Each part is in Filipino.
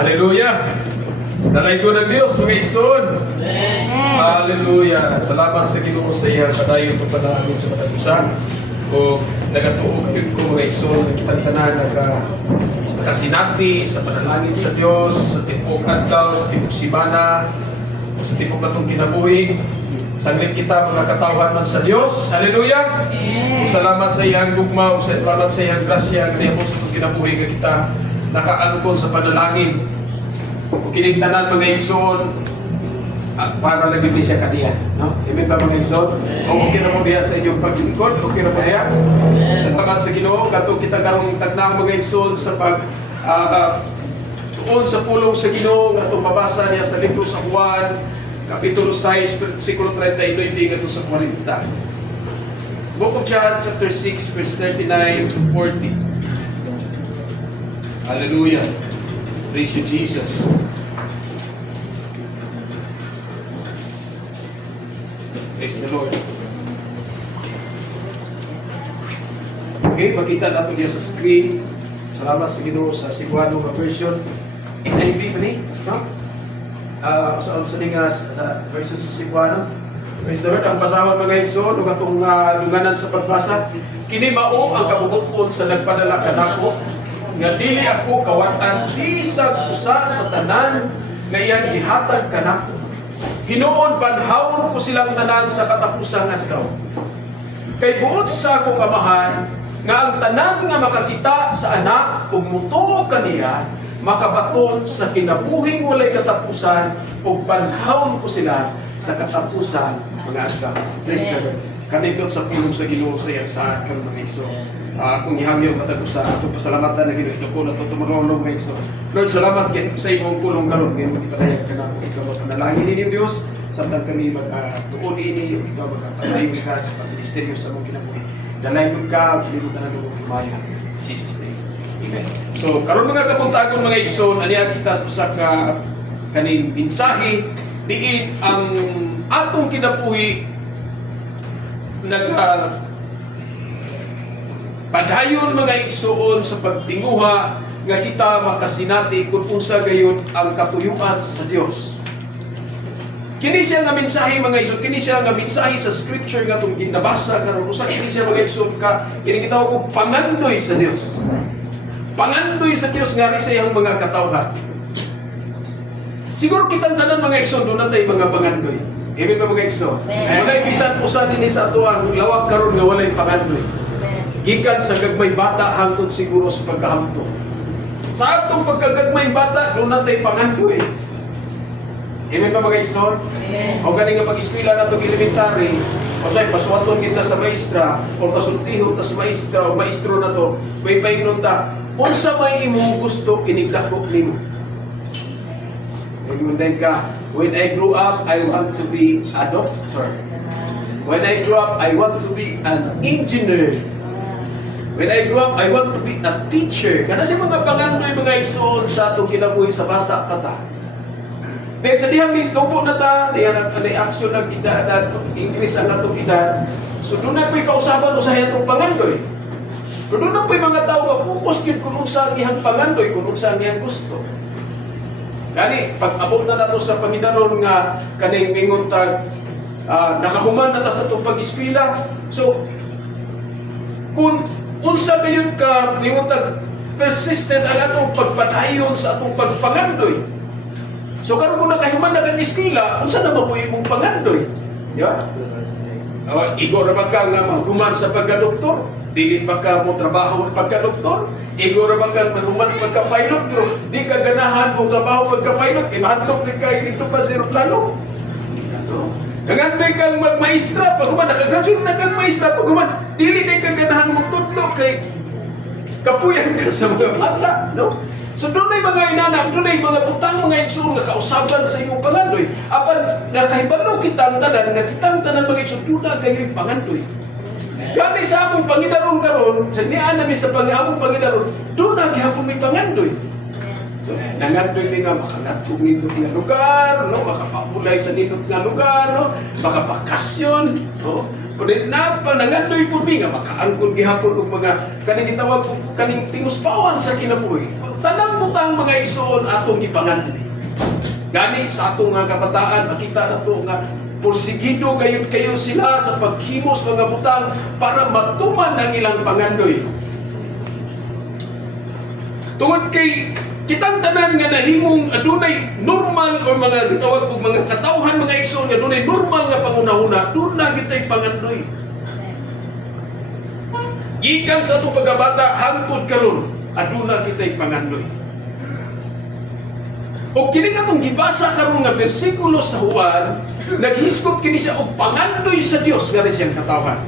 Hallelujah! Dalay ko ng Diyos, mga igsoon. Hallelujah! Salamat sa Ginoo sa iyang padayon ko pa namin sa matagusa. O nagatuog yun ko mga igsoon, nagtantanan, nakasinati sa panalangin sa Diyos, sa tipong adlaw, sa tipong simana, sa tipong natong kinabuhi. Saglit kita mga katawhan man sa Diyos. Hallelujah! Salamat sa iyang gugma, salamat sa iyang grasya, ganyan sa itong kinabuhi nga kita nakaangkon sa panalangin. Kinigtanan mga igsoon para lagi siya kaniya, no? Amen ba mga igsoon? O okay na mo diya sa inyong paglingkod? Okay na mo diya? Salamat sa Ginoo kato kita karong tagnang mga igsoon sa tuon sa pulong sa Ginoo nga mabasa niya sa libro sa Juan kapitulo 6 versikulo 39 hanggang sa 40. Book of John chapter 6 verse 39 to 40. Hallelujah. Praise you, Jesus. Praise the Lord. Okay, makita natin diya sa screen. Salamat sa Ginoo sa Cebuano nga version. NIV ba ni? No? Sa version sa Cebuano. Praise the Lord. Ang pasahon mga igsoon, ug atong dunganan sa pagbasa. Kini mao ang kabubuton sa nagpadala kanako nga dili ako kawatan bisag usa sa tanan nga iyang gihatag kanako. Hinuon banhawon ko silang tanan sa katapusang adlaw. Kay buot sa akong amahan nga ang tanan nga makakita sa anak ug mutuo kaniya makabaton sa kinabuhing walay katapusan ug banhawon ko sila sa katapusan mga adlaw. Praise the Lord. Kanindot sa pulong sa Ginoo sa iyang saad karon mga igsoon. Kung ihangyo katagusa atong pasalamatan na Ginoo ko na tumulong mga igsoon. Lord, salamat gid sa imong pulong karon kay magpadayon ka na ikaw panalangin ninyo Dios samtang kami magtuon ini ikaw magpadayon ka sa pagministeryo sa mong kinabuhi. Dalay mo ka limutan na mo himaya. In Jesus name. Amen. So karon mga kapuntagon mga igsoon aniya kita sa usa ka kaning mensahe diin ang atong kinabuhi padayon mga igsoon sa pagtinguha nga kita makasinati kung unsa gayon ang katuyuan sa Dios. Kini siya nga mensahe mga igsoon, kini siya nga mensahe sa scripture nga itong ginabasa karon usa kini siya mga igsoon ka kini kita ko pangandoy sa Dios. Pangandoy sa Dios nga ri sa iyang mga katawhan. Siguro kitang tanan mga igsoon doon natay mga pangandoy. Amen ba mga igsoon? Walay bisan usa dinhi sa ato ang lawak karon nga walay pangandoy. Gikan sa gagmay bata hangtod siguro sa pagkahamto. Sa atong pagkagagmay bata doon natay pangandoy. Amen ba mga igsoon? O gani nga pag-eskwela natong elementary, o say paswaton kita sa maestra o pasultihon ta sa maestra o maestro na to, may paingon ta, unsa may imong gusto inigdako nimo? Nagmunday ka, when I grew up, I want to be a doctor. When I grew up, I want to be an engineer. When I grew up, I want to be a teacher. Kana si mga pangandoy mga igsoon sa atong kinabuhi sa bata kata. Then sa dihang tubo na ta, diyan ang aksyon ng edad, increase ang atong edad. So doon na po'y kausapan o sa atong pangandoy. Doon na po'y mga tao nga focus yun kung saan iyang pangandoy, kung saan iyang gusto. Kani, pag abot na nato sa Panginoon nga kaning mingon tag nakahuman na ta sa itong pag-eskwela. So, kung unsa gayon ka mingon tag persistent ang atong pagpadayon sa atong pagpangandoy. So, karon kung nakahuman na kang eskwela, unsa na mabuhi mong pangandoy? Yeah? Igor ba ka nga maghuman sa pagka-doktor? Dili pa ka mo trabaho pagka-doktor? Igor ba ka maghuman pagka-pilot? Pero di ka ganahan mo trabaho pagka-pilot? Imahadlok rin ka dito pa sa aeroplano? Nangandoy kang magmaestra, paghuman, nakagraduate na kang maestra, paghuman, dili na ka ganahan mong tudlo kay kapuyan ka sa mga bata, no? So doon ay mga inanak, doon ay mga butang mga igsoon nga kausaban sa imong pangandoy. Apan nakahibalo kitang tanan nga kitang tanan mga igsoon doon na kayo pangandoy. Gani sa among Panginoon karon, sa nian namin sa among Panginoon, doon na gihapon may pangandoy. So nangandoy mi nga makangatog nindot nga lugar, no, makapapulay sa nindot nga lugar, no, makapakasyon, no. Kundi na pa nangandoy pud mi nga makaangkon gihapon og mga kaning gitawag kaning tinguspawan sa kinabuhi. Tanang mo butang mga igsoon atong ipangandoy. Gani sa atong nga kabataan, makita na to nga porsigido gayud kayo sila sa paghimos mga butang para matuman ang ilang pangandoy. Tungod kay kitang tanan nga nahimong adunay normal or mga gitawag og mga katawhan mga igsoon nga adunay normal nga pangunahuna, doon na kitay pangandoy. Gikan sa atong pagkabata hangtod karon, aduna kitay pangandoy. O kini katong gibasa karon nga bersikulo sa Juan, naghiskot kini siya og pangandoy sa Dios nga siyang katawhan.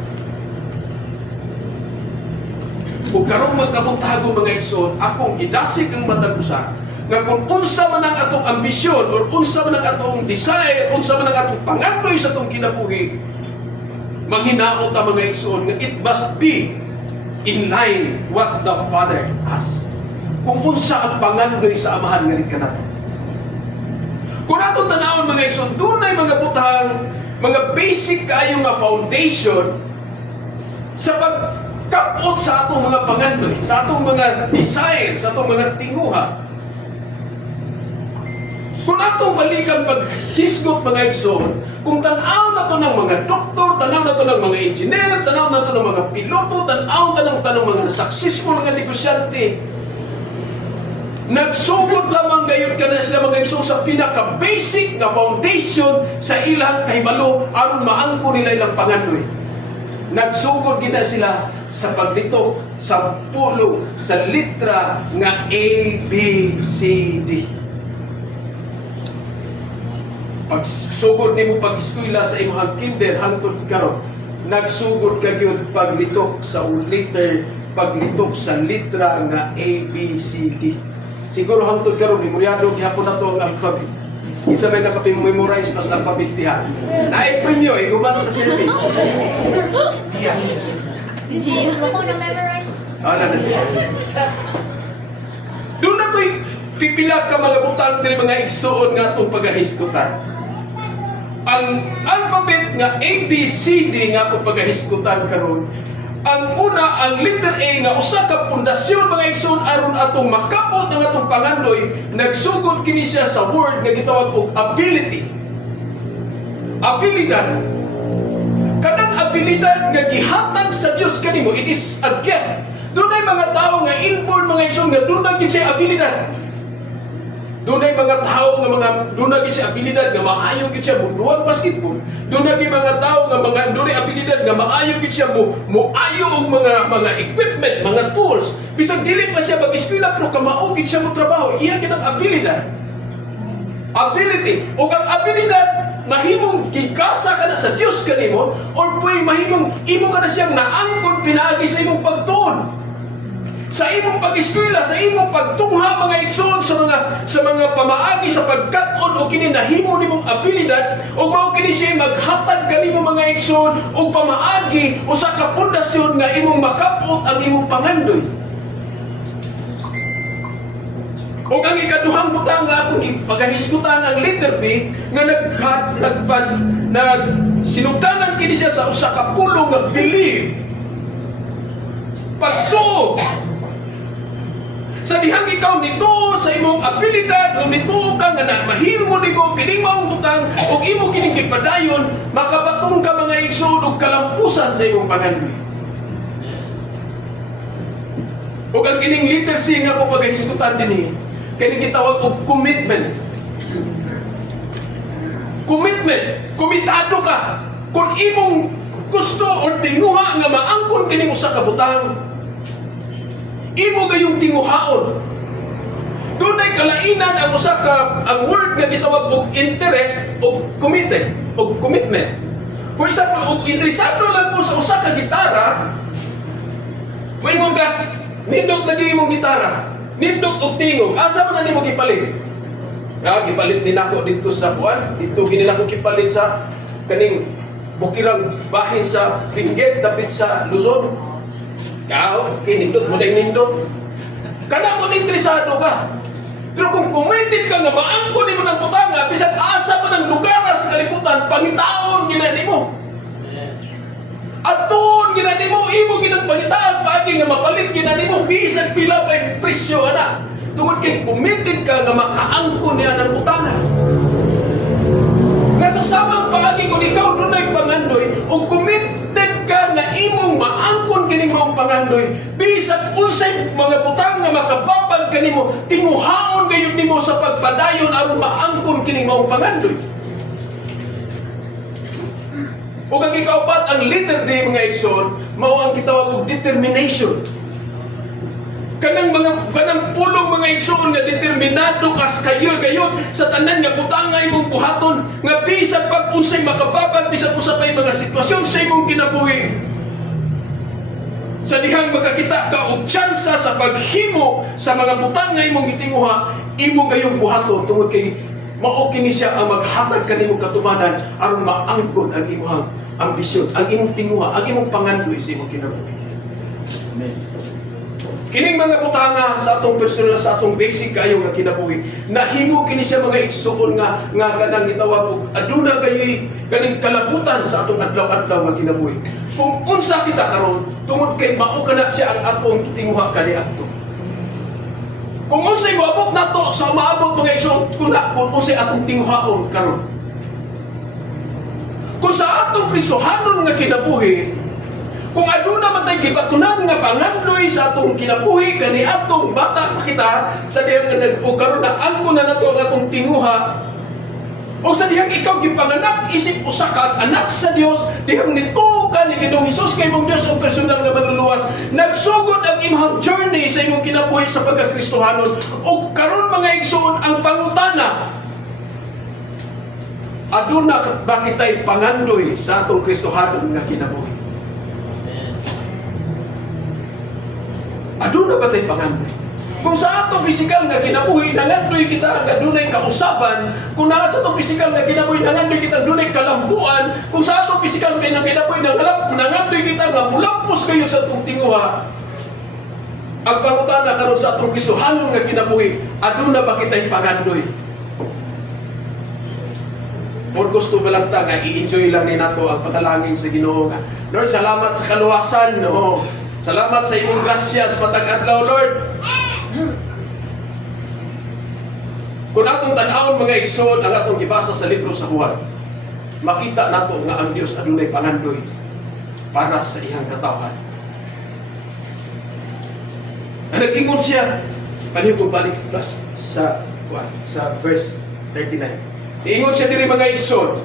Kung karong magkabuntago mga igsoon, akong gidasig ang matag usa nga kung unsa man ang atong ambisyon or unsa man ang atong desire, unsa man ang atong pangandoy sa atong kinabuhi, manghinaot ta mga igsoon nga it must be in line what the Father has. Kung unsa ang pangandoy sa amahan nga kanato. Kung atong tanawon mga igsoon, dunay mga butang, mga basic kaayo nga foundation sa kapot sa atong mga pangandoy, sa atong mga desire, sa atong mga tinguha. Kung atong balikan paghisgot mga igsoon, kung tanaw na to ng mga doktor, tanaw na to ng mga engineer, tanaw na to ng mga piloto, tanaw na ng mga successful nga negosyante, nagsugod lamang gayon ka na sila mga igsoon sa pinaka-basic na foundation sa ilang kahibalo aron maangko nila ilang pangandoy. Nagsugod gina sila sa paglito sa pulo sa litra nga A, B, C, D. Pagsugod nimo pag-eskwela sa imong kinder hangtod karon, nagsugod ka gyud paglitok sa liter, paglitok sa litra nga A, B, C, D. Siguro hangtod karon memoryado gihapon na to ang alphabet. Isa may nakapimemorize pas ang alphabet diha. Na-premyo iguman sa service. Gio ko na memorize. Na siya. Doon na ko'y pipila ka mga butang diri mga igsoon nga itong pagahiskutan. Ang alphabet nga A, B, C, D nga itong pagahiskutan karon. Ang una, ang letter A nga usa ka pundasyon mga igsoon aron atong makapot ang atong pangandoy, nagsugod kini siya sa word nga gitawag og ability. Abilidad. Kanang abilidad nga gihatag sa Dios kanimo, it is a gift. Dunay mga tao nga inborn mga igsoon nga dunay gid siya abilidad. Dunay mga tao nga dunay gid siya abilidad nga maayo gid siya muduwag basketball. Dunay gid mga tao nga dunay abilidad nga maayo gid siya moayo og mga equipment, mga tools. Bisag dili pa siya mag-eskwela pero kamao gid siya mo trabaho. Iya gid ang abilidad. Ability. O ang abilidad mahimong gigasa ka na sa Dios kanimo or pwede mahimong imo ka na siyang naangkon pinaagi sa imong pagtuon. Sa imong pag-eskwela, sa imong pagtungha mga igsoon sa mga pamaagi sa pagkat-on o kini nahimo nimong abilidad o mao kini siya maghatag kanimo mga igsoon o pamaagi o sa kapundasyon nga imong makapot ang imong pangandoy. O ang ikaduhang butang nga akong pagahisgutan ang letter B nga sinugdanan kini siya sa usa ka pulong nga believe. Pagtuo. Sa dihang ikaw nito sa imong abilidad o nito ka nga na mahimo nimo kining maong butang o imo kining gipadayon, makabatong ka mga igsoon og kalampusan sa imong pangandoy. O ang kining letter C nga ko pagahisgutan dinhi, kini gitawag og commitment. Commitment, komitado ka kung imong gusto o tinguha nga maangkon kining usa ka butang. Imo gayong tinguhaon. Dunay kalainan ang usa ka ang word nga gitawag og interest o committed o commitment. For example, og interesado lang mo sa usa ka gitara, may mo ka nindot lagi imong gitara, nindot og tingog, asa man nimo gipalit? Gipalit din ako dito sa kuan, dito ginila ko gipalit sa kaning bukirang bahin sa Benguet dapit sa Luzon. Kau, kinindot mo na yung nindot. Kana mo interesado ka. Pero kung committed ka nga, maangkon mo ng butanga, bisag asa pa ng lugar sa kalibutan, pangitaon ginani mo. At doon ginani mo, imo ginang pangitaon, pagi nga mapalit ginani mo, bisag pila pa yung presyo, ana. Tungod kay maangkon niya ng butanga. Nga sa samang paagi kung ikaw doon ay pangandoy, o committed ka na imong maangkon kining maong pangandoy, bisag unsay mga butang nga makababag kanimo, tinguhaon gayud nimo sa pagpadayon aron maangkon kining maong pangandoy. O ang ikaupat, ang leader day mga igsoon, mao ang gitawag og determination. Kanang pulong mga igsoon nga determinado ka kayo gayud sa tanan nga butang nga imong buhaton, nga bisag pag unsay makababag, bisag usapay mga sitwasyon sa imong kinabuhi, sa dihang makakita ka og tsansa sa paghimo sa mga butang nga imong gitinguha, imo gayong buhaton tungod kay mao kini siya ang maghatag kanimo katumanan aron maangkon ang imong ambisyon, ang imong tinguha, ang imong pangandoy sa imong kinabuhi. Amen. Kining mga butanga sa atong personal, sa atong basic kayo nga kinabuhi, nahimo kini siya mga igsuon nga kanang gitawag og aduna gayoy kaning kalabutan sa atong adlaw-adlaw nga kinabuhi. Kung unsa kita karon, tungod kay mao kana siya ang atong tinguha kaniadto. Kung unsay moabot nato sa maabot mga igsuon, kung unsay atong tinguhaon karon. Kung sa atong prisohanon nga kinabuhi, kung aduna man tay gibatunan nga pangandoy sa atong kinabuhi kani atong bata pa kita, sa dihang o karon na angkon na nato ang atong tinguha, o sa dihang ikaw gipanganak isip usa ka anak sa Dios, dihang nituka ni Ginoong Hesus kay mong Dios o personal nga manluluwas, nagsugod ang imong journey sa imong kinabuhi sa pagkakristohanon. O karon mga igsoon, ang pangutana, aduna ba kitay pangandoy sa atong kristohanon nga kinabuhi? Aduna ba tayo pangandoy? Kung sa atong pisikal nga kinabuhi, nangandoy kita ang adunay kausaban, kung na sa atong pisikal nga kinabuhi, nangandoy kita adunay kalambuan, kung sa atong pisikal nga kinabuhi, nangandoy kita nga mulampos kayo sa atong tinguha, ang pangutana karon sa atong kristohanon nga kinabuhi, aduna ba kitay pangandoy? Or gusto ba lang ta nga i-enjoy lang ni nato ang panalangin sa Ginoo nga, Lord, salamat sa kaluwasan, no? Salamat sa imong grasya sa matag adlaw, Lord. Kung atong tan-awon mga igsoon ang atong gibasa sa libro sa Juan, makita nato nga ang Dios adunay pangandoy para sa iyang katawhan. Ang nag-ingon siya, palihog balik sa verse 39. Iingon siya diri mga igsoon,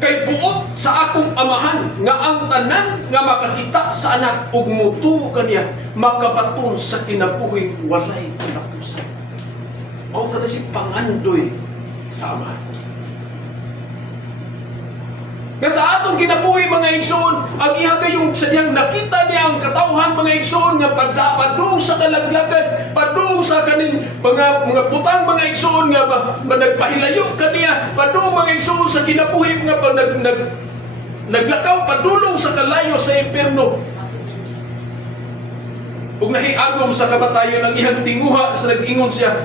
kay buot sa akong amahan nga ang tanan nga makakita sa anak ug mutuo kaniya makabaton sa kinabuhi walay kinapusan. Mao kana si pangandoy sa ama. Nga sa atong kinabuhi mga igsoon, ang iha gayong sadyang nakita niya ang katawhan mga igsoon nga padung sa kalaglagan, padung sa kaning mga butang mga igsoon nga nagpahilayo kaniya, padung mga igsoon sa kinabuhi nga naglakaw padulong sa kalayo sa impierno. Ug nahiagom sa kamatayon ang ihang tinguha sa nag-ingon siya,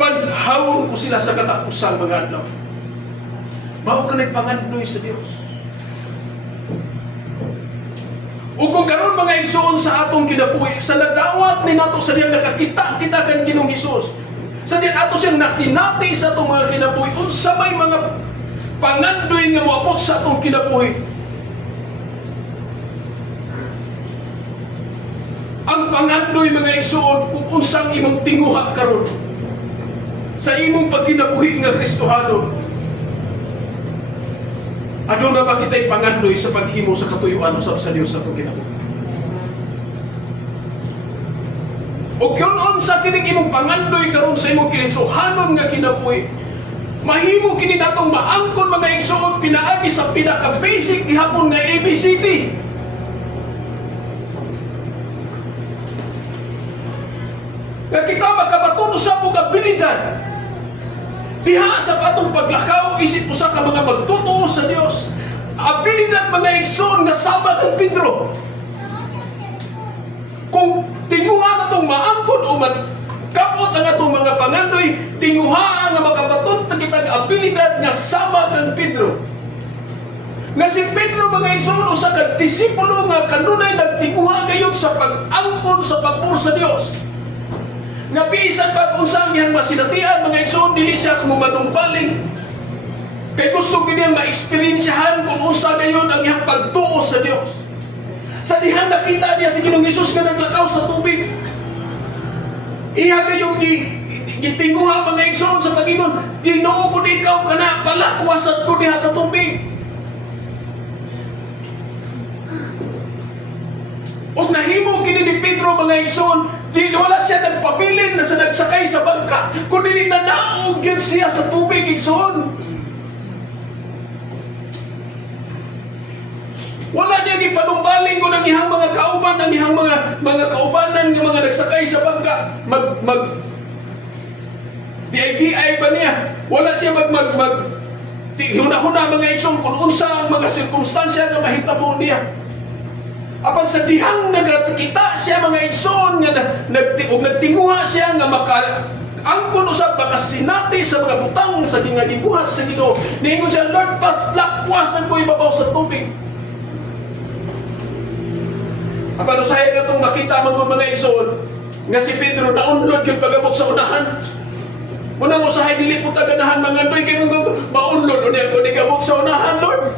banhawon ko sila sa katapusan mga adlaw. Mao ka nagpangandoy sa Dios. Ug kung karon mga igsoon sa atong kinabuhi, sa nadawat ni nato sa diyang nakakita kita kan Ginoong Hesus, sa diyang ato siyang naksinati sa atong mga kinabuhi, unsa may mga pangandoy nga moabot sa atong kinabuhi. Ang pangandoy mga igsoon kung unsang imong tinguha karon sa imong pagkinabuhi nga Kristohanon. Aduna ba kita'y pangandoy sa paghimo sa katuyuan usab sa Dios sa atong kinabuhi? O kung sa kining imong pangandoy karon sa imong Kristohanon nga kinabuhi, mahimo kini natong maangkon mga igsoon pinaagi sa pinaka-basic gihapon nga ABCD. Nga kita makabaton sa mong abilidad diha sa atong paglakaw isip usa ka mga magtotoo sa Dios. Abilidad mga igsoon nga sama kang Pedro. Kung tinguha natong maangkon o magkapot ang atong mga pangandoy, tinguha nga makabaton kita nga abilidad nga sama kang Pedro. Nga si Pedro mga igsoon usa ka disipulo nga kanunay nagtinguha gayud sa pag-angkon sa pagpur sa Dios. nga bisan pa kung saan niyang masinatian mga igsoon, dili siya kumanumpaling. Kay gusto niyang ma-experiensyahan kung unsa gayon ang iyang pagtuo sa Dios. Sa dihang nakita niya si Ginoong Hesus nga naglakaw sa tubig, iya gayong gitinguha mga igsoon sa Panginoon, Ginoo ko ikaw kana, palakwasat ko diha sa tubig. Og nahimo kini ni Pedro mga igsoon, di wala siya nagpabilin na sa nagsakay sa bangka, kundi nanaog yun siya sa tubig igsoon. Wala niya gipanumbaling ko ng ihang mga kauban, ng ihang mga kaubanan ng mga nagsakay sa bangka, BI ba niya? Wala siya huna-huna mga igsoon kung unsa ang mga sirkumstansya na mahitabo niya. Apan sa dihang nagkita siya mga igsoon nga nagtinguha siya nga angkon usab makasinati sa mga butang sa gingagibuhat sa Ginoo. Niingon siya, Lord, lakwasan ko ibabaw sa tubig. Apan usahay nga itong makita mga igsoon nga si Pedro naunlod yung pagabot sa unahan. Unang usahay dili po taganahan mga andoy kay mong maunlod unya ko digabot sa unahan, Lord.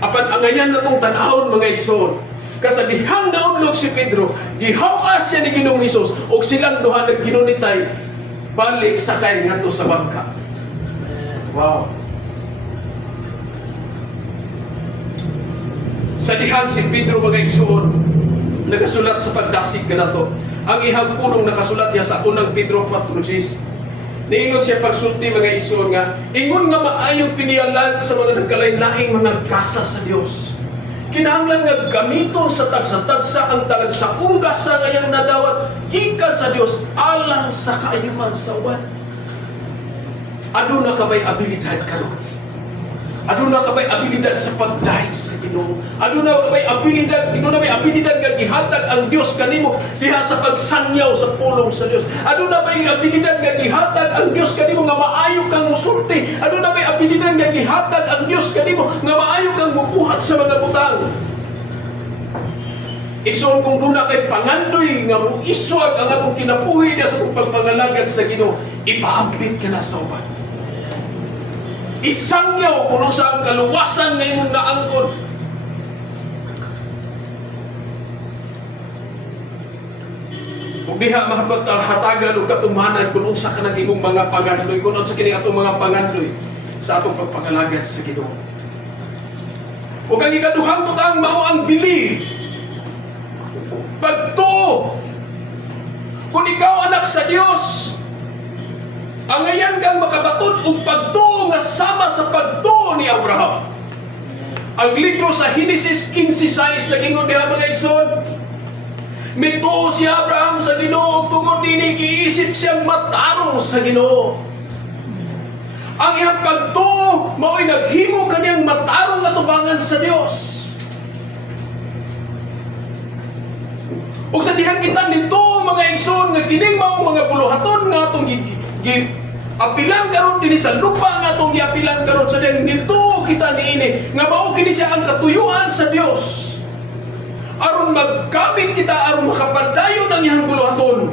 Apan angayan na itong tanahon mga igsoon. Kasadihang naunlog si Pedro, gihawas siya ni Ginoong Hesus og silang duha nagginunitay balik sakay ngadto sa bangka. Wow. Sa dihang si Pedro mga igsoon, nagasulat sa pagdasig kanato. Ang ihang punong nakasulat niya sa unang Pedro 4:10. Niingon siya pagsulti mga igsoon nga, ingon nga maayong pinialag sa mga nagkalain-laing mga kasa sa Dios. Kinahanglan nga gamiton sa tagsa-tagsa ang talag sa ungkasa ngayang nadawat gikan sa Dios alang sa kaayuhan sa uwan. Aduna ka may abilidad karon. Aduna ka may abilidad sa pagdaig sa Ginoo. Aduna ka may abilidad nga gihatag ang Dios kanimo diha sa pagsangyaw sa pulong sa Dios. Aduna may abilidad nga gihatag ang Dios kanimo nga maayo kang musulti. Aduna may abilidad nga gihatag ang Dios kanimo nga maayo kang mubuhat sa mga butang. Igsoon kung duna kay pangandoy nga muiswag ang atong kinabuhi niya sa pagpangalagad sa Ginoo, ipaambit ka na sa uban. Isangyaw kung sa ang kaluwasan ngayong naangkod. Kung diha mahabot hatagan o katumanan kung sa kanang imong mga pangandoy, kung sa kini atong mga pangandoy sa atong pagpangalagad sa Ginoo. Ug ang ikaduhang butang mao ang believe. Pagtuo. Kung ikaw anak sa Dios, angayan kang makabatud og pagtuo nga sama sa pagtuo ni Abraham. Ang libro sa Genesis 15:6 nagingon diha mga igsoon, mituo si Abraham sa Ginoo tungod dinhi giisip siyang matarong sa Ginoo. Ang iyang pagtuo mao'y naghimo kaniyang matarong atubangan sa Dios. Ug sa dihang kita nito mga igsoon nga kining mao mga buluhaton nga atong apilan karon dinhi sa lupa nga atong giapilan karon sa dihang nito kita niini nga mao kini siya ang katuyuan sa Dios. Aron magkamit kita aron makapadayon ang iyang buluhaton.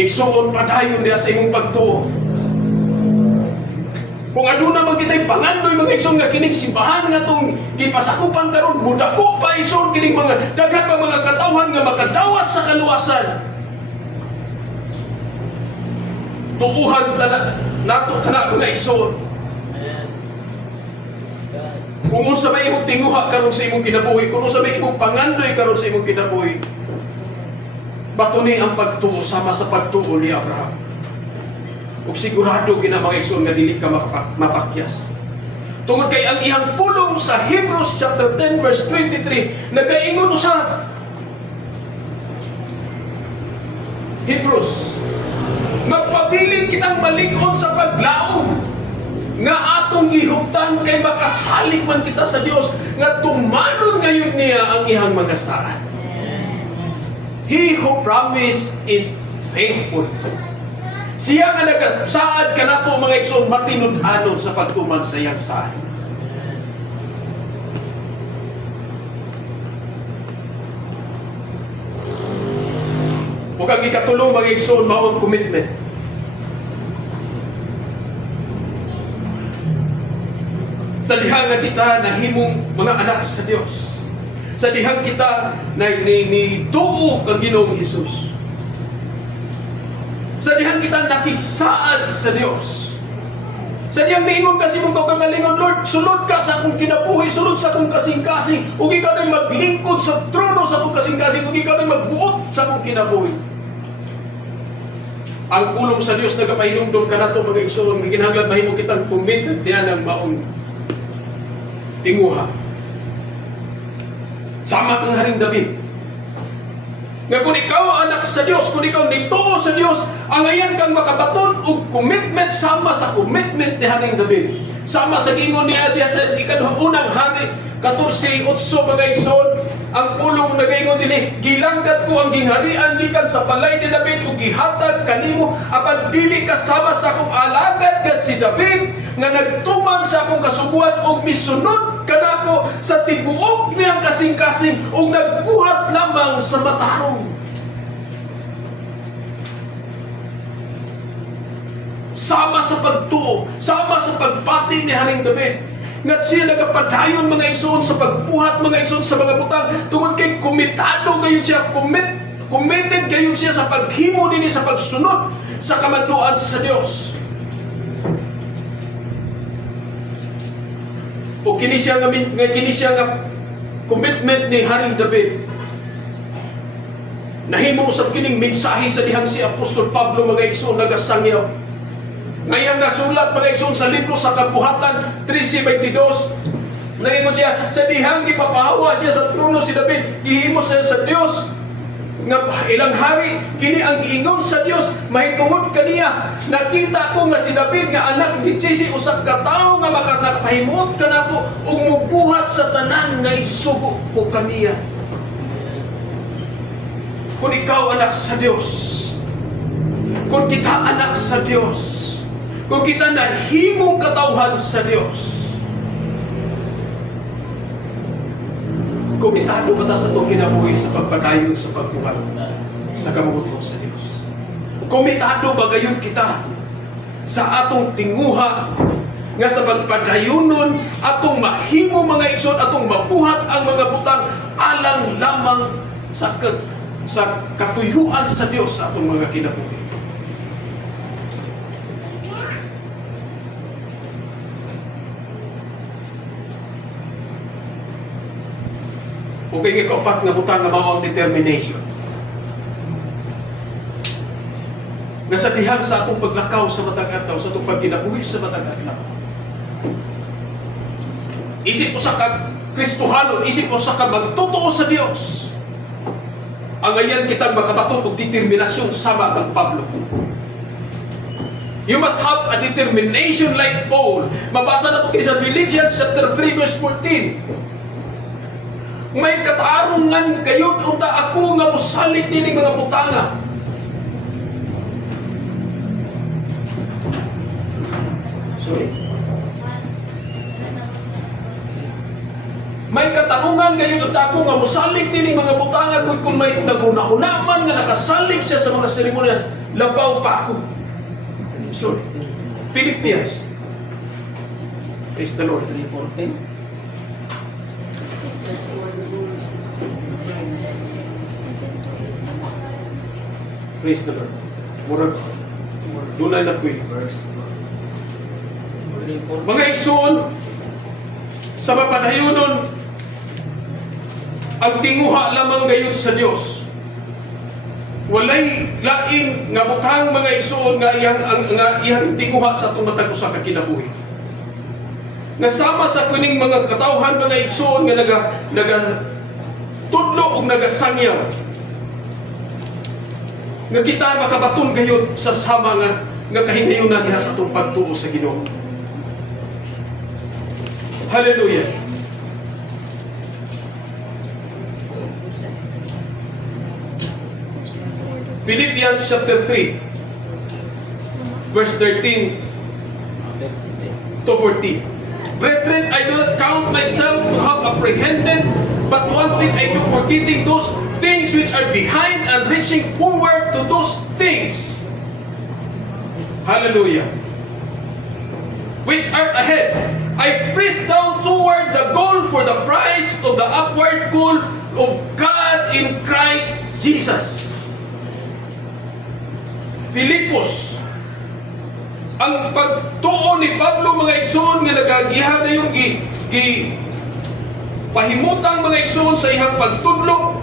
Igsuon padayon diha sa imong pagtuo. Kung aduna man kita'y pangandoy mga igsoon nga kining simbahan nga itong gipasakupan karon, budako pa igsoon kining mga daghan pa mga katawhan nga makadawat sa kaluwasan. Tuuhan nato kana mga igsoon. Kung unsa may imong tinguha karon sa imong kinabuhi, kung unsa may imong pangandoy karon sa imong kinabuhi, batuni ang pagtuo sama sa pagtuo ni Abraham. Ug sigurado gina mga igsoon nga dili ka mapakyas. Tungod kay ang ihang pulong sa Hebrews chapter 10 verse 23 nagaingon usab. Hebrews, magpabilin kitang malig-on sa paglaom nga atong gihuptan kay makasalig man kita sa Dios nga tumanon ngayon niya ang ihang mga saad. He who promised is faithful. Siya nga nagsaad ka na po mga igsoon matinud-anon sa pagtuman sa iyang saad. Ug ang ikatulo mga igsoon mao ang commitment. Sa diha nga kita nahimong mga anak sa Dios. Sa dihang kita na tuo kang Ginoong Hesus. Sa dihang kita nakigsaad sa Dios. Sa dihang niingon kasi mong kagalingon, Lord, sulod ka sa akong kinabuhi, sulod sa akong kasing-kasing, ug ikaw na'y maglingkod sa trono sa akong kasing-kasing, ug ikaw na'y magbuot sa akong kinabuhi. Ang pulong sa Dios nagapahinumdum ka nato mga igsoon, gikinahanglan mahimo kitang committed diyan ang maong tinguha. Sama kang Haring David. Nga kung ikaw anak sa Dios, kung ikaw nituo sa Dios, ang ayan kang makabaton og commitment sama sa commitment ni Haring David. Sama sa gingon ni Adya sa unang hari 14:8 mga igsoon, ang pulong nagaingon dinhi, gilangkat ko ang gingharian gikan sa balay ni David ug gihatag kanimo apan dili kasama sa akong alagad nga si David nga nagtuman sa akong kasubuan ug misunod kanako sa tibuok niyang kasing-kasing ug nagbuhat lamang sa matarong. Sama sa pagtuo, sama sa pagbati ni Haring David, nga siya nagapadayon mga igsoon sa pagbuhat mga igsoon sa mga butang tungod kay komitado gayon siya, committed gayon siya sa paghimo dinhi sa pagsunod sa kamanduan sa Dios. O kini siya nga commitment ni Haring David nahimo usab kining mensahe sa dihang si Apostol Pablo mga igsoon nagasangyaw. Ngayang nasulat mga igsoon sa libro sa Kabuhatan 13:22, naingon siya, sa dihang gipapahawa siya sa trono si David, gihimo siya sa Dios nga ilang hari, kini ang giingon sa Dios mahitungod kaniya. Nakita ko nga si David nga anak ni Jesse usa ka tawo nga nakapahimot kanako ug mubuhat sa tanan nga isugo ko kaniya. Kung ikaw anak sa Dios, kung kita anak sa Dios, kung kita nahimong katawhan sa Dios, komitado ba ta sa itong kinabuhi sa pagpadayon sa pagbuhat sa kabubuton sa Dios? Komitado ba gayon kita sa atong tinguha nga sa pagpadayonon atong mahimo mga igsoon, atong mabuhat ang mga butang alang lamang sa katuyuan sa Dios sa atong mga kinabuhi? O kaya kaupat nga butang nga mao ang determination. Nga sa dihang sa atong paglakaw sa matag adlaw, sa atong pagkinabuhi sa matag adlaw. Isip usa ka Kristohanon, isip usa ka magtotoo sa Dios. Ang ayan kitang makabaton og determinasyon sama kang Pablo. You must have a determination like Paul. Mabasa nato kini sa Philippians chapter 3 verse 14. May katarungan kayo unta ako nga mosalig dining mga butanga. Sorry. May katarungan kayo unta ako nga mosalig dining mga butanga kung may nagunahunaman nga nakasalig siya sa mga seremonyas, labaw pa ako. Sorry. Philippians. Praise the Lord. 3:14. Praise the Lord. Murag dunay na po mga igsoon sa mapadayonon ang tinguha lamang gayon sa Dios. Walay lain nga butang mga igsoon nga iyang tinguha sa atong matag usa ka kinabuhi. Nasama sa kuning mga katawhan mga igsoon nga naga tudlo og nagasangyaw nga kita makabaton gayon sa sama nga kahingayunan diha sa atong pagtuo sa Ginoo. Hallelujah. Philippians chapter 3 verse 13 to 14. Brethren, I do not count myself to have apprehended, But one thing I do, forgetting those things which are behind and reaching forward to those things. Hallelujah. Which are ahead. I press down toward the goal for the prize of the upward call of God in Christ Jesus. Filipos. Ang pagtuo ni Pablo mga igsoon nga nagagiha na yung pahimutang mga igsoon sa ihang pagtudlo.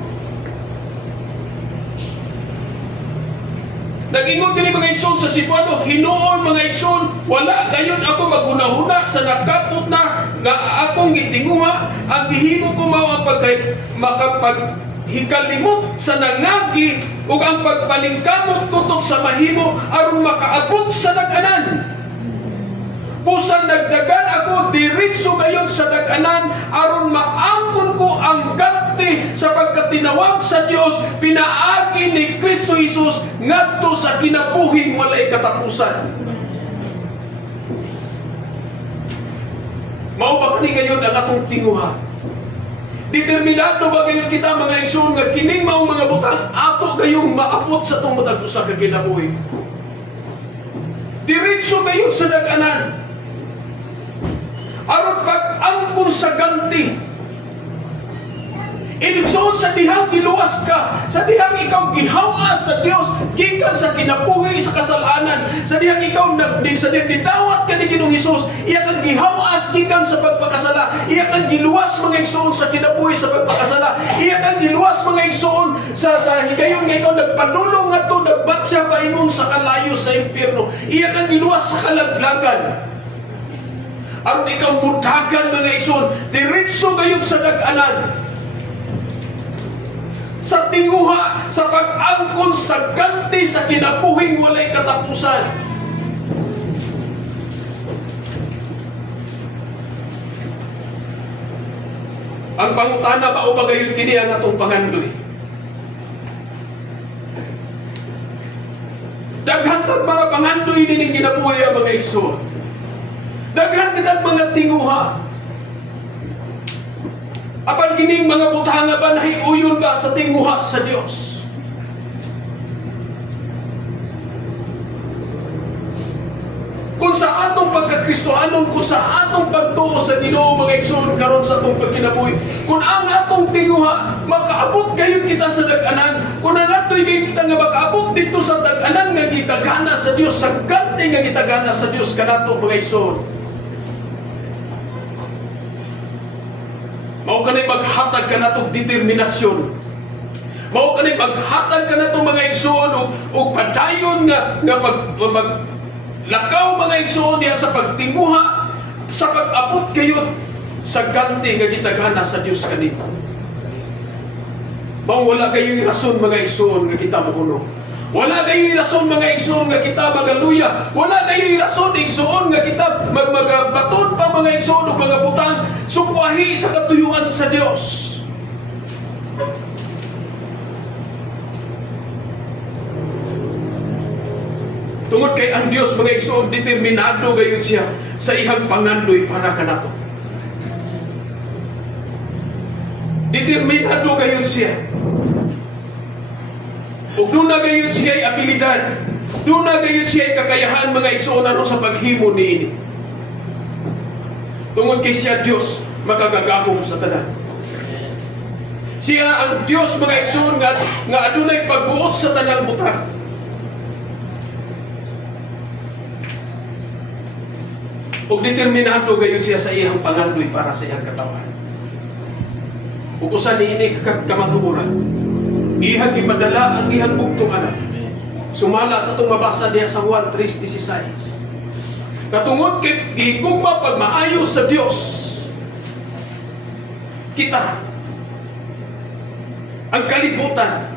Nag-ingon din mga igsoon sa Cebuano, hinuon mga igsoon, wala gayon ako maghuna-huna sa nakapot na nga akong gitinguha, ang gihimo ko mao ang makapaghigalimot sa nangagi ug ang pagpalingkamot kutob sa mahimo aron makaabot sa dag-anan. Pusan nagdagan ako diretso gayon sa dag-anan aron maangkon ko ang ganti sa pagkatinawag sa Dios pinaagi ni Kristo Jesus ngadto sa kinabuhing walay katapusan. Mao ba kani gayon ang atong tinguha? Determinado ba gayon kita mga igsoon nga kining mao mga butang ato gayong maabot sa tong matag usa ka kinabuhi? Diretso gayon sa dag-anan aron pag-angkon sa ganti. Inigsoon sa dihang giluwas ka, sa dihang ikaw gihawas sa Dios gikan sa kinabuhi sa kasalanan, sa dihang ikaw sa dihang gidawat ka ni Ginoong Hesus, iya kang gihawas gikan sa pagpakasala, iya kang giluwas mga igsoon sa kinabuhi sa pagpakasala, iya kang giluwas mga igsoon sa higayon nga ikaw nagpanulong ngadto nagbatya paingon sa kalayo sa impyerno, iya kang giluwas sa kalaglagan. Aron ikaw mudagan mga igsoon, diretso gayon sa dag-anan. Sa tinguha, sa pag-angkon sa ganti sa kinabuhing walay katapusan. Ang pangutana ba o ba gayon kini ang atong pangandoy? Daghantag mga pangandoy din ang kinabuhi ang mga igsoon. Daghan kitag mga tinguha. Apan kining mga butanga ba nahiuyon ka sa tinguha sa Dios? Kung sa atong pagkakristohanon, kung sa atong pagtuo sa Ginoo mga igsoon karon sa atong pagkinabuhi, kung ang atong tinguha makaabot gayon kita sa dag-anan, kung nangatoy gayon kita nga makaabot dito sa dag-anan nga gitagana sa Dios, sa ganti nga gitagana sa Dios kanato mga igsoon. Mao kanay maghatag ka natong determinasyon. Mao kanay maghatag ka natong mga igsoon og padayon nga lakaw mga igsoon diha sa pagtinguha sa pag-abot gayon sa ganti nga gitagana sa Dios kanimo. Mao wala kayong rason mga igsoon nga kita magulo. Wala kayong rason mga igsoon nga kita magaluya. Wala kayong rason igsoon nga kita magbaton pa mga igsoon o mga butang sukwahi sa katuyuan sa Dios. Tungod kay ang Dios mga igsoon determinado gayon siya sa ihang pangandoy para kanato. Determinado gayon siya. Ug doon na gayon siya'y abilidad, doon na gayon siya'y kakayahan mga igsoon aron sa paghimo niini. Tungod kay siya Dios makagagahom sa tanan. Siya ang Dios mga igsoon nga adunay pagbuot sa tanang butang. Ug determinado gayon siya sa iyang pangandoy para sa iyang katawan. Ug usa niini kamatuoran. Ihang ipadala ang ihang bugtong anak. Sumala sa itong mabasa diya sa Juan 3:16. Katungod kay gigugma pag maayo sa Dios kita ang kalibutan,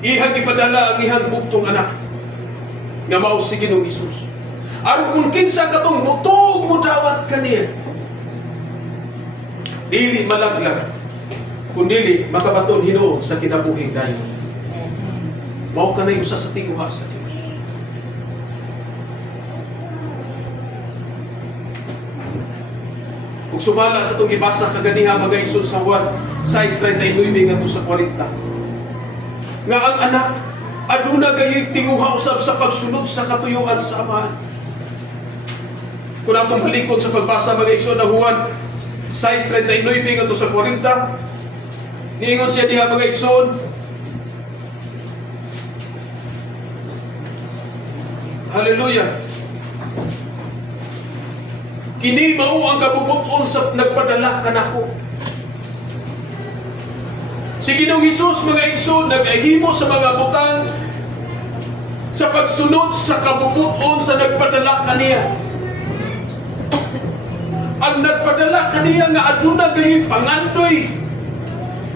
ihang ipadala ang ihang bugtong anak nga mao si Ginoong Hesus. Aron kung kinsa katong mutog mo dawat kaniya, dili malaglag, kundi makabaton Ginoo sa kinabuhing dayon. Mao kanay usa sa tinguha sa Dios. Ug sumala sa itong ibasa kaganiha mga igsoon sa Juan 6:39 ngadto sa 40. Nga ang anak aduna gayoy tinguha usab sa pagsunod sa katuyuan sa amahan. Kung atong balikod sa pagbasa mga igsoon ng Juan 6:39 ngadto sa 40, niingon siya diha mga igsoon, hallelujah. Kini mao ang kabubuton sa nagpadala kanako. Si Ginoong Hesus mga igsoon nagahimo sa mga butang sa pagsunod sa kabubuton sa nagpadala kaniya. Ang nagpadala kaniya nga aduna gayoy pangandoy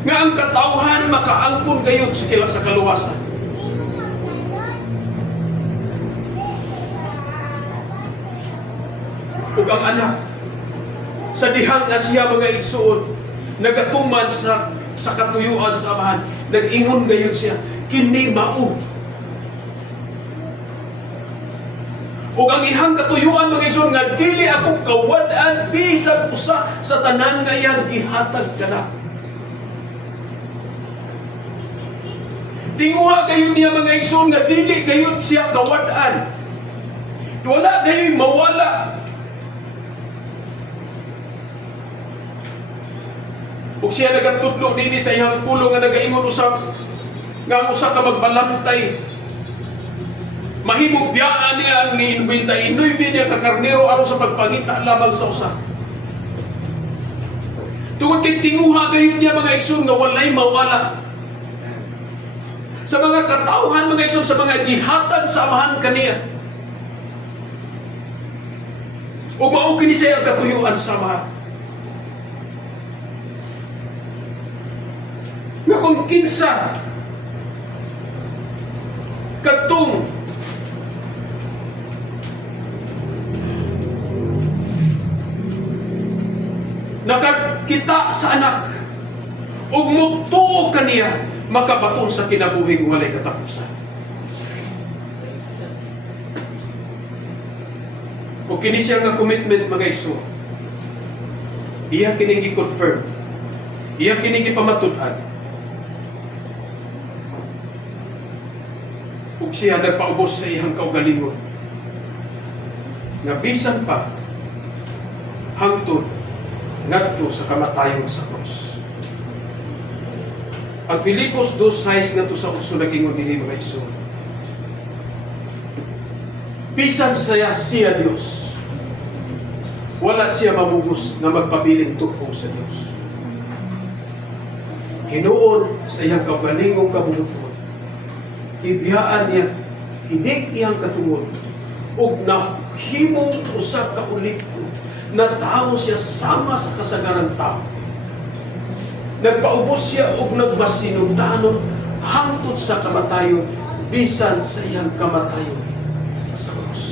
nga ang katawhan makaangkon gayud sa kaluwasan. Ug ang anak sa dihang nga siya mga igsoon nagatuman sa katuyuan sa amahan, nag-ingon gayud siya, kini mao. Ug ang ihang katuyuan mga igsoon nga dili ako kawad-an bisan usa sa tanan nga iyang gihatag kana. Tinguha gayud niya mga igsoon nga dili gayud siya kawad-an. Wala gayoy mawala. Ug siya nagatudlo dinhi sa iyang pulo nga nagaingon usab nga ang usa ka magbalantay mahimong biyaan niya ang ni 99 niya ka karnero aron sa pagpangita lamang sa usa. Tungod kay tinguha gayon niya mga igsoon nga walay mawala sa mga katawhan mga igsoon, sa mga gihatag sa amahan kaniya. Ug mao kini siya ang katuyuan sa amahan. Nga kung kinsa kadtong nakakita sa anak ug mutuo kaniya makabaton sa kinabuhing walay katapusan. Ug kini siya nga commitment mga igsoon, iya kini gi-confirm, iya kini gipamatud-an. Ug siya nagpaubos sa iyang kaugalingon nga bisan pa hangtod ngadto sa kamatayon sa krus. Ang Pilipos 2:6 ngadto sa 8 nag-ingon dinhi mga igsoon, bisan siya Dios, wala siya mamugos na magpabiling tugpong sa Dios. Hinuon sa iyang kaugalingong kabubuton, ibiyaan niya hinig iyang katungod ug nahimong usab ka ulikod na tao siya sama sa kasagaran tao. Nagpaubos siya ug nagmasinugdanon hangtod sa kamatayon bisan sa iyang kamatayon sa krus.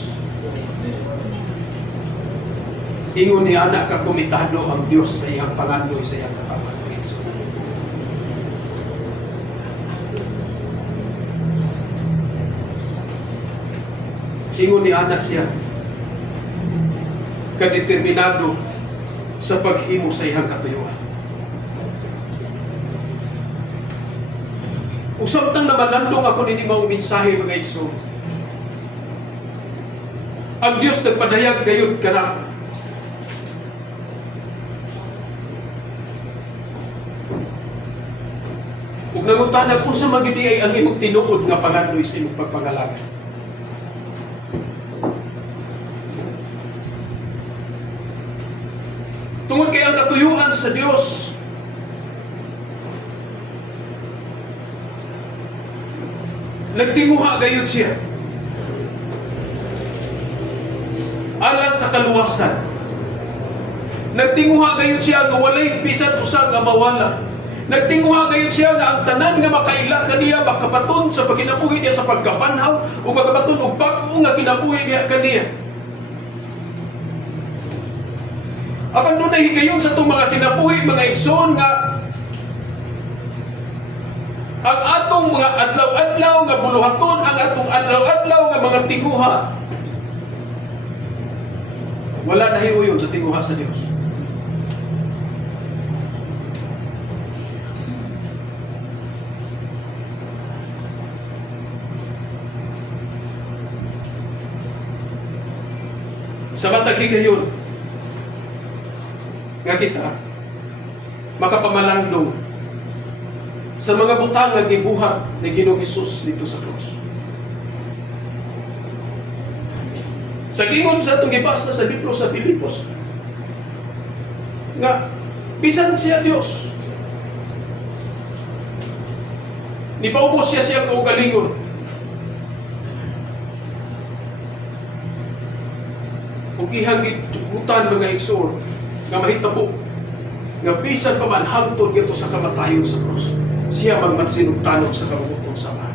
Ingon ni anak ka komitado ang Dios sa iyang pangandoy sa iyang katawan. Ingon ni anak siya kadeterminado sa paghimo sa iyang katuyuan. Ug samtang namanandong ako nini mao mensahe mga igsoon, ang Dios nagpadayag gayud kana ug nangutanag unsa magidi ay ang imong tinuod nga pangandoy sa imong pagpangalaga. Tungod kay ang katuyuan sa Dios nagtinguha gayud siya alang sa kaluwasan. Nagtinguha gayud siya nga walay bisan usa nga mawala. Nagtinguha gayud siya nga ang tanan nga makaila kaniya makabaton sa pagkinabuhi niya sa pagkapanhaw o makabaton og bag-o nga kinabuhi niya kaniya. Apan doon ay higayon sa itong mga kinabuhi, mga igsoon nga ang atong mga adlaw-adlaw nga buluhaton, ang atong adlaw-adlaw nga mga tinguha, wala na hiuyon sa tinguha sa Dios. sa matag higayon nga kita makapamalandong sa mga butang nga gibuhat ni Ginoong Hesus dito sa krus. Sa gingon sa itong gibasa sa libro sa Pilipos, nga bisan siya Dios, nipaubos siya siya kaugalingon. Kung ihang gitugutan mga igsoon, nga mahitabo, nga bisan pa man hangtod gito sa kamatayon sa krus, siya magmatsinong tanong sa kabutong samahan.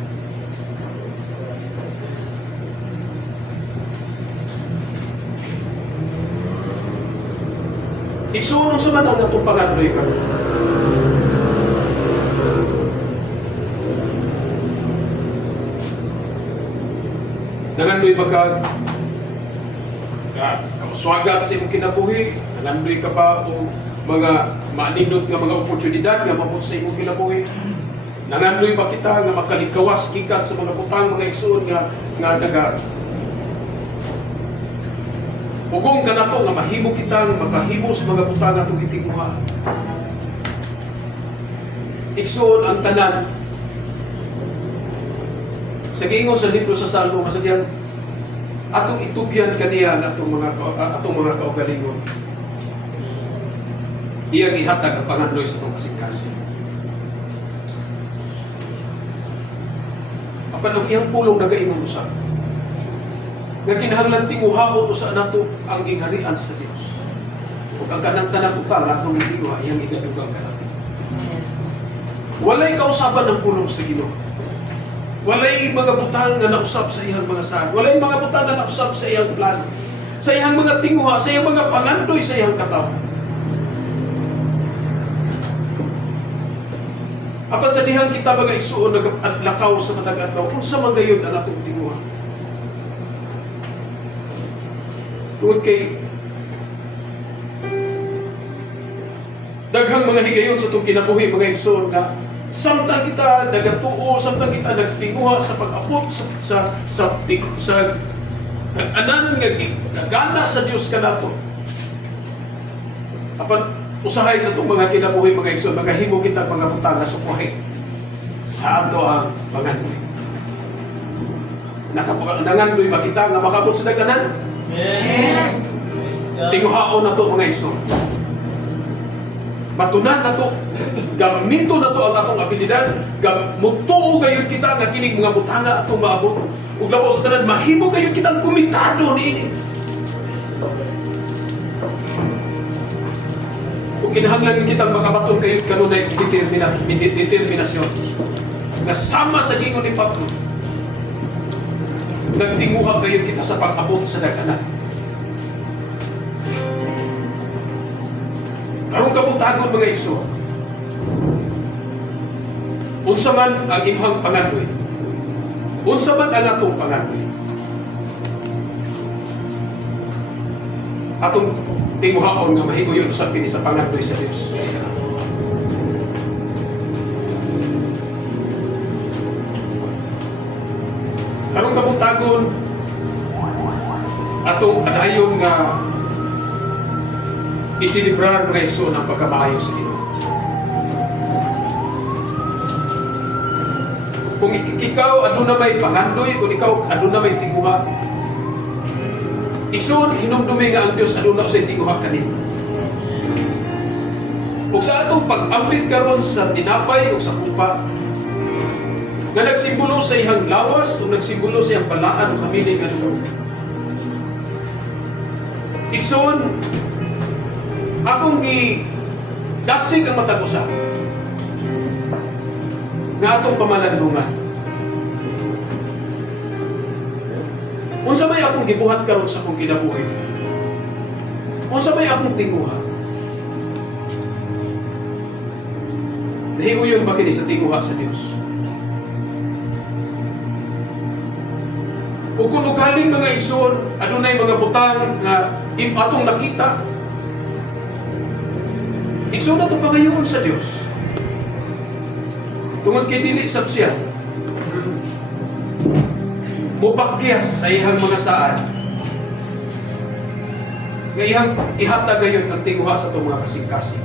Igsoon sa man ang atong pangadloy karon. Nangandoy ba ka kamuswagag sa imong kinabuhi? Nangandoy ka ba o mga manindot nga mga oportunidad nga mabot sa imong kinabuhi? Nangandoy ba kita nga makalikawas gikan sa mga butang mga igsoon nga naga ugong ka na to nga mahimo kitang makahimo sa mga butang atong gitinguha. Igsoon ang tanan sa giingon sa libro sa Salmo masadyang atong itugyan kaniya atong mga kaugalingon. Iyang ihatag ang pangandoy sa itong kasing-kasing. Apan ang iyang pulong nagaingon usab nga kinahanglan tinguhaon sa nato ang gingharian sa Dios. Ug ang kanang tanan utang atong gitinguha iyang igadugang kanato. Walay kausaban ng pulong sa Ginoo. Walay mga butang na nausap sa iyang mga saan. Walay mga butang na nausap sa iyang plano. Sa iyang mga tinguha, sa iyang mga pangandoy sa iyang katawan. Apan sa dihang kita mga igsuon naglakaw sa matag adlaw, unsa man gayon ang atong tinguha. Tungod kay daghang mga higayon sa itong kinabuhi mga igsoon nga samtang kita nagatuo, samtang kita nagtinguha sa pag-abot sa anan nga gana sa Dios kanato. Apan usahay sa itong mga kinabuhi mga igsoon, magahimo kita mga butang nga sukuhay sa ato ang pangandoy. Nangandoy ba kita nga makabot sa daghanan? Amen. Tinguhaon na to mga igsoon. Matunan na to, gamito na to ang atong abilidad, mutuo gayon kita nga kining mga butanga atong maabot. Ug labaw sa tanan mahimo gayon kitang komitado niini. Ug kinahanglan kitang makabaton kayo kanunay determinasyon. Nga sama sa gingon ni Pablo. Nagtinguha gayon kita sa pag-abot sa daghanan. Karong kabutagon mga igsoon. Unsa man ang imong pangandoy? Unsa man ang atong pangandoy? Atong tinguhaon nga mahigoyon usab kini sa pangandoy sa Dios. Karong kabutagon atong adayon nga isilibrar mga igsoon ang pagkamaayo sa Ginoo. Kung ikaw aduna may pangandoy, kung ikaw aduna may tinguha, igsoon hinumdumi nga ang Dios aduna usay tinguha kanimo. Ug sa atong pag-ambit karon sa tinapay o sa kupa, nga nagsimbolo sa iyang lawas o nagsimbolo sa iyang balaan o kamiling nga dugo. Igsoon, akong dasig ang matag usa nga atong pamalandungan. Unsa may akong gibuhat karon sa akong kinabuhi? Unsa may akong tinguha? Nahiuyon ba kini sa tinguha sa Dios? Ug kung ugaling mga igsoon, adunay mga butang nga atong nakita, igsoon na ito pangayoon sa Dios. Tungod kay dili sab siya mupakyas sa iyang mga saan Nga ihatag gayon ang tinguha sa itong mga kasing-kasing.